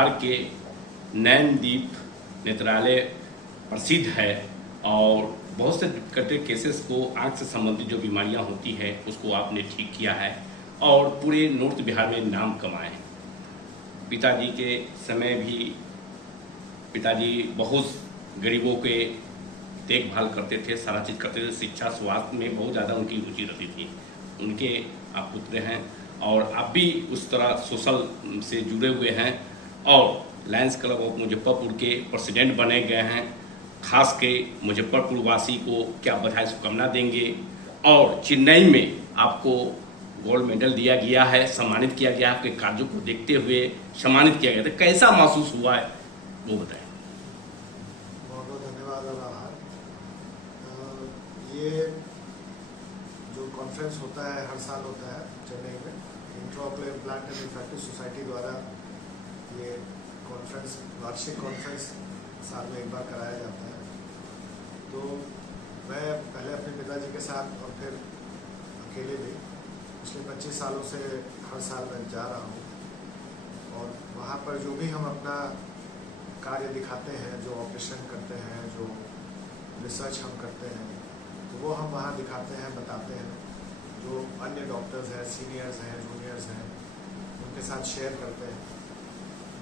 बिहार के नैनदीप नेत्रालय प्रसिद्ध है और बहुत से कटे केसेस को आंख से संबंधित जो बीमारियां होती है उसको आपने ठीक किया है और पूरे नॉर्थ बिहार में नाम कमाए हैं। पिताजी के समय भी पिताजी बहुत गरीबों के देखभाल करते थे, सारा चीज़ करते थे, शिक्षा स्वास्थ्य में बहुत ज़्यादा उनकी रुचि रहती थी। उनके आप पुत्र हैं और आप भी उस तरह सोशल से जुड़े हुए हैं और लायंस क्लब ऑफ मुजफ्फरपुर के प्रेसिडेंट बने गए हैं। खास के मुजफ्फरपुर वासी को क्या बधाई शुभकामना देंगे और चेन्नई में आपको गोल्ड मेडल दिया गया है, सम्मानित किया गया, आपके कार्यों को देखते हुए सम्मानित किया गया, तो कैसा महसूस हुआ है वो बताएं। बहुत बहुत धन्यवाद और आभार। ये जो कॉन्फ्रेंस होता है हर साल होता है चेन्नई में, intraocular implant and refractive society द्वारा ये कॉन्फ्रेंस, वार्षिक कॉन्फ्रेंस साल में एक बार कराया जाता है। तो मैं पहले अपने पिताजी के साथ और फिर अकेले भी पिछले 25 सालों से हर साल मैं जा रहा हूँ और वहाँ पर जो भी हम अपना कार्य दिखाते हैं, जो ऑपरेशन करते हैं, जो रिसर्च हम करते हैं, तो वो हम वहाँ दिखाते हैं, बताते हैं। जो अन्य डॉक्टर्स हैं, सीनियर्स हैं, जूनियर्स हैं, उनके साथ शेयर करते हैं।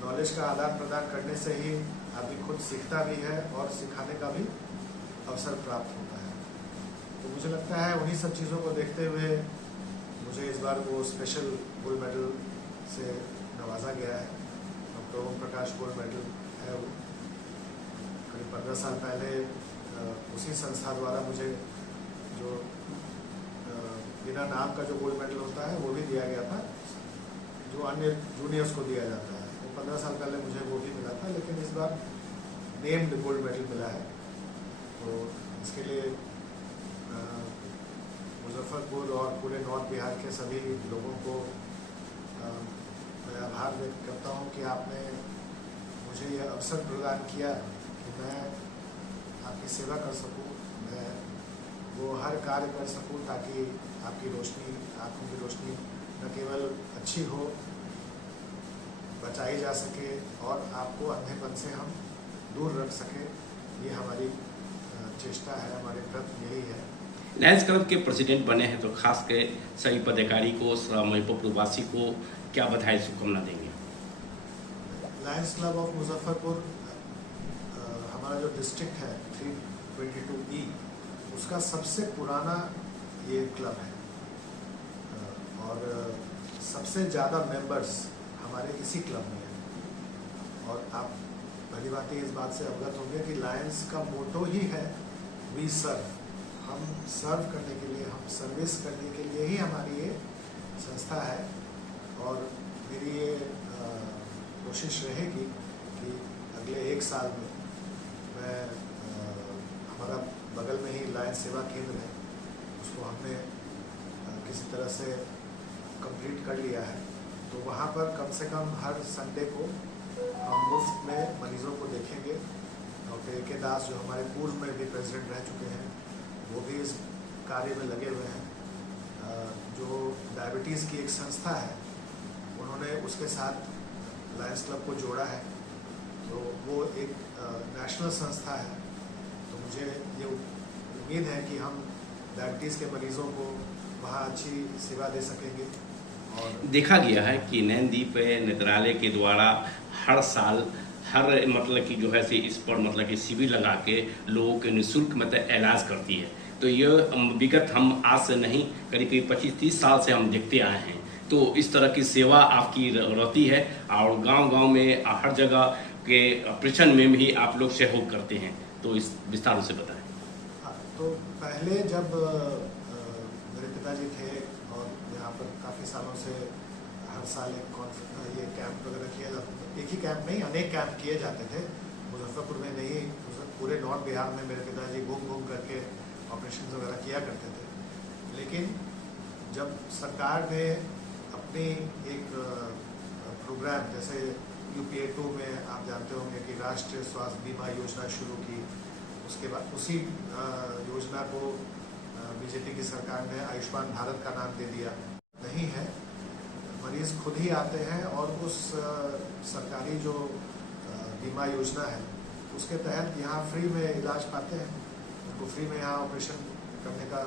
नॉलेज का आदान प्रदान करने से ही आदमी खुद सीखता भी है और सिखाने का भी अवसर प्राप्त होता है। तो मुझे लगता है उन्हीं सब चीज़ों को देखते हुए मुझे इस बार वो स्पेशल गोल्ड मेडल से नवाजा गया है। Doctor Om Prakash gold medal है वो। करीब 15 साल पहले उसी संस्था द्वारा मुझे जो बिना नाम का जो गोल्ड मेडल होता है वो भी दिया गया था, जो अन्य जूनियर्स को दिया जाता है। वो 15 साल पहले मुझे वो भी मिला था, लेकिन इस बार नेम्ड गोल्ड मेडल मिला है। तो इसके लिए मुजफ्फरपुर और पूरे नॉर्थ बिहार के सभी लोगों को मैं आभार व्यक्त करता हूं कि आपने मुझे ये अवसर प्रदान किया कि मैं आपकी सेवा कर सकूं, मैं वो हर कार्य कर सकूं ताकि आपकी रोशनी, आँखों की रोशनी न केवल अच्छी हो, बचाई जा सके और आपको अंधेपन से हम दूर रख सके। ये हमारी चेष्टा है, हमारे प्रयत्न यही है। लायंस क्लब के प्रेसिडेंट बने हैं तो खास के सभी पदाधिकारी को, मुजफ्फरपुर वासी को क्या बधाई शुभकामना देंगे? लायंस क्लब ऑफ मुजफ्फरपुर हमारा जो डिस्ट्रिक्ट है 322E, उसका सबसे पुराना ये क्लब है और सबसे ज़्यादा मेंबर्स हमारे इसी क्लब में हैं। और आप भली बात इस बात से अवगत होंगे कि लायंस का मोटो ही है वी सर्व। हम सर्व करने के लिए, हम सर्विस करने के लिए ही हमारी ये संस्था है। और मेरी ये कोशिश रहेगी कि अगले 1 साल में मैं हमारा बगल में ही लायंस सेवा केंद्र है, उसको हमने किसी तरह से कंप्लीट कर लिया है। तो वहाँ पर कम से कम हर संडे को हम मुफ्त में मरीजों को देखेंगे। Doctor A.K. दास जो हमारे पूर्व में भी प्रेसिडेंट रह चुके हैं, वो भी इस कार्य में लगे हुए हैं। जो डायबिटीज़ की एक संस्था है, उन्होंने उसके साथ लायंस क्लब को जोड़ा है, तो वो एक नेशनल संस्था है। तो मुझे ये उम्मीद है कि हम डायबिटीज़ के मरीजों को वहाँ अच्छी सेवा दे सकेंगे। और देखा गया है कि नैनदीप नेत्रालय के द्वारा हर साल हर मतलब कि जो है से इस पर मतलब कि शिविर लगा के लोगों के निःशुल्क मतलब इलाज करती है। तो ये विगत हम आज से नहीं, करीब 25-30 साल से हम देखते आए हैं। तो इस तरह की सेवा आपकी रहती है और गांव-गांव में हर जगह के ऑपरेशन में भी आप लोग सहयोग करते हैं, तो इस विस्तार से बताएं। तो पहले जब मेरे पिताजी थे और यहाँ पर काफ़ी सालों से हर साल ये कैंप वगैरह किया जाता था। एक ही कैंप नहीं, अनेक कैंप किए जाते थे। मुजफ्फरपुर में नहीं, पूरे नॉर्थ बिहार में मेरे पिताजी घूम करके ऑपरेशन वगैरह किया करते थे। लेकिन जब सरकार ने अपनी एक प्रोग्राम, जैसे UPA 2 में आप जानते होंगे कि राष्ट्रीय स्वास्थ्य बीमा योजना शुरू की, उसके बाद उसी योजना को बीजेपी की सरकार ने आयुष्मान भारत का नाम दे दिया। नहीं है, मरीज खुद ही आते हैं और उस सरकारी जो बीमा योजना है उसके तहत यहाँ फ्री में इलाज पाते हैं। उनको फ्री में यहाँ ऑपरेशन करने का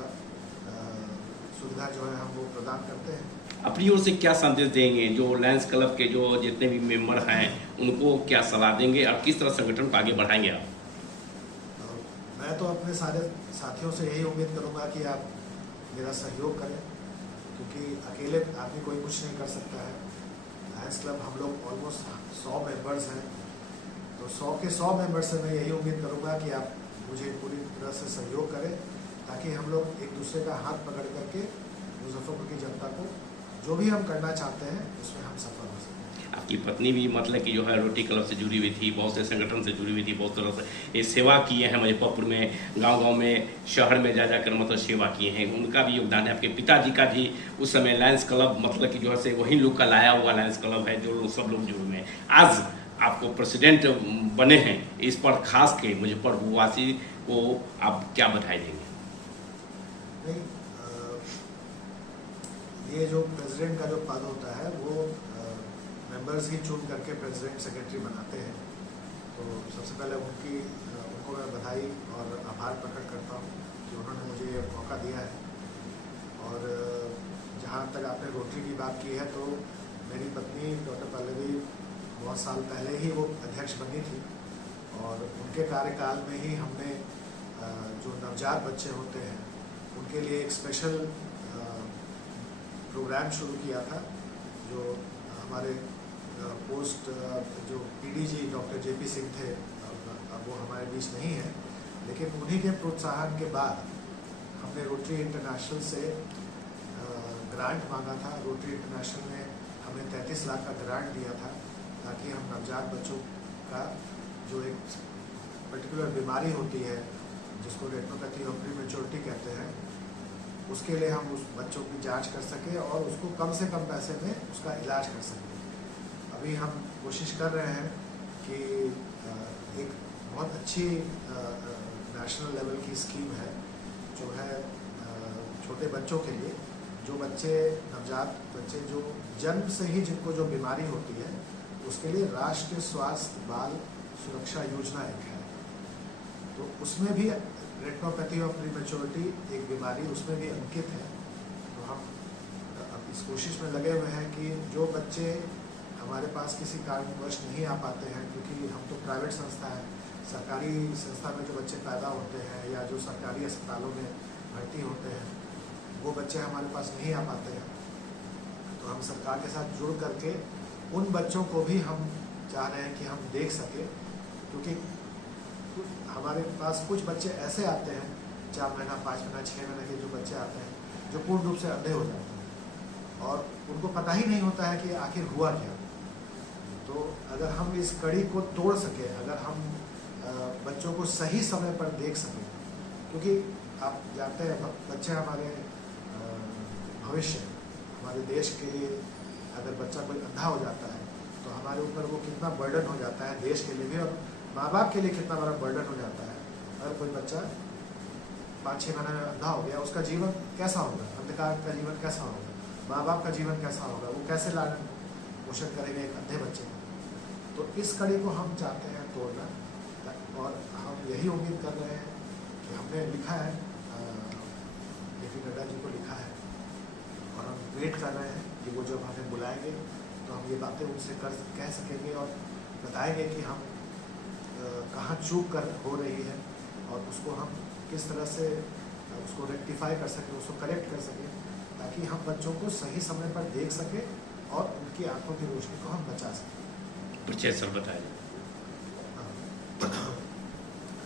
सुविधा जो है हम वो प्रदान करते हैं। अपनी ओर से क्या संदेश देंगे जो लायंस क्लब के जो जितने भी मेंबर हैं उनको क्या सलाह देंगे और किस तरह संगठन को आगे बढ़ाएंगे आप? मैं तो अपने सारे साथियों से यही उम्मीद करूंगा कि आप मेरा सहयोग करें, क्योंकि अकेले आदमी कोई कुछ नहीं कर सकता है। लायंस क्लब हम लोग ऑलमोस्ट 100 मेंबर्स हैं, तो 100 के 100 मेंबर्स से मैं यही उम्मीद करूंगा कि आप मुझे पूरी तरह से सहयोग करें, ताकि हम लोग एक दूसरे का हाथ पकड़ करके मुजफ्फरपुर की जनता को जो भी हम करना चाहते हैं उसमें हम सफल हो सकें। आपकी पत्नी भी मतलब कि जो है रोटरी क्लब से जुड़ी हुई थी, बहुत से संगठन से जुड़ी हुई थी, बहुत तरह से ये सेवा किए हैं मुजफ्फरपुर में, गांव-गांव में, शहर में जा जाकर मतलब सेवा किए हैं। उनका भी योगदान है। आपके पिताजी का भी उस समय लायंस क्लब मतलब कि जो है से वही लोग का लाया हुआ लायंस क्लब है जो सब लोग जुड़े हुए हैं। आज आपको प्रेसिडेंट बने हैं, इस पर खास के मुजफ्फरपुर वासी को आप क्या बधाई देंगे? नहीं, ये जो प्रेसिडेंट का जो पद होता है वो मेंबर्स ही चुन करके प्रेसिडेंट सेक्रेटरी बनाते हैं। तो सबसे पहले उनको मैं बधाई और आभार प्रकट करता हूँ कि उन्होंने मुझे ये मौका दिया है। और जहाँ तक आपने रोटरी की बात की है, तो मेरी पत्नी डॉक्टर पल्लवी बहुत साल पहले ही वो अध्यक्ष बनी थी, और उनके कार्यकाल में ही हमने जो नवजात बच्चे होते हैं उनके लिए एक स्पेशल प्रोग्राम शुरू किया था। जो हमारे पोस्ट जो पीडीजी डॉक्टर जेपी सिंह थे, अब वो हमारे बीच नहीं है, लेकिन उन्हीं के प्रोत्साहन के बाद हमने रोटरी इंटरनेशनल से ग्रांट मांगा था। रोटरी इंटरनेशनल ने हमें 33 लाख का ग्रांट दिया था, ताकि हम नवजात बच्चों का जो एक पर्टिकुलर बीमारी होती है जिसको रेटिनोपैथी ऑफ प्रीमेच्योरिटी कहते हैं, उसके लिए हम उस बच्चों की जांच कर सके और उसको कम से कम पैसे में उसका इलाज कर सकें। अभी हम कोशिश कर रहे हैं कि एक बहुत अच्छी नेशनल लेवल की स्कीम है जो है छोटे बच्चों के लिए, जो बच्चे नवजात बच्चे जो जन्म से ही जिनको जो बीमारी होती है उसके लिए राष्ट्रीय स्वास्थ्य बाल सुरक्षा योजना एक है। तो उसमें भी रेटिनोपैथी ऑफ प्रीमेच्योरिटी एक बीमारी उसमें भी अंकित है। तो हम अब इस कोशिश में लगे हुए हैं कि जो बच्चे हमारे पास किसी कारणवश नहीं आ पाते हैं, क्योंकि हम तो प्राइवेट संस्था है, सरकारी संस्था में जो बच्चे पैदा होते हैं या जो सरकारी अस्पतालों में भर्ती होते हैं वो बच्चे हमारे पास नहीं आ पाते हैं, तो हम सरकार के साथ जुड़ करके उन बच्चों को भी हम चाह रहे हैं कि हम देख सकें। क्योंकि हमारे पास कुछ बच्चे ऐसे आते हैं 4 महीना 5 महीना 6 महीने के जो बच्चे आते हैं जो पूर्ण रूप से अंधे हो जाते हैं और उनको पता ही नहीं होता है कि आखिर हुआ क्या। तो अगर हम इस कड़ी को तोड़ सके, अगर हम बच्चों को सही समय पर देख सकें, क्योंकि आप जानते हैं बच्चे हमारे भविष्य, हमारे देश के लिए अगर बच्चा कोई अंधा हो जाता है तो हमारे ऊपर वो कितना बर्डन हो जाता है देश के लिए भी, और माँ बाप के लिए कितना बड़ा बर्डन हो जाता है। अगर कोई बच्चा 5-6 महीने में अंधा हो गया, उसका जीवन कैसा होगा, अंधकार का जीवन कैसा होगा, माँ बाप का जीवन कैसा होगा, वो कैसे लालन पोषण करेंगे एक अंधे बच्चे को। तो इस कड़ी को हम चाहते हैं तोड़ना, और हम यही उम्मीद कर रहे हैं कि हमने लिखा है, जेपी नड्डा जी को लिखा है, और हम वेट कर रहे हैं कि वो जब हमें बुलाएंगे तो हम ये बातें उनसे कह सकेंगे और बताएंगे कि हम कहाँ चूक कर हो रही है और उसको हम किस तरह से उसको रेक्टिफाई कर सकें, उसको करेक्ट कर सकें, ताकि हम बच्चों को सही समय पर देख सकें और उनकी आंखों की रोशनी को हम बचा सकें। परिचय सर बताइए।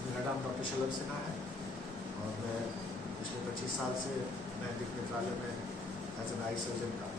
मेरा नाम डॉक्टर शलभ सिन्हा है और मैं पिछले 25 साल से नैतिक नेत्रालय में एज एन आई सर्जन काम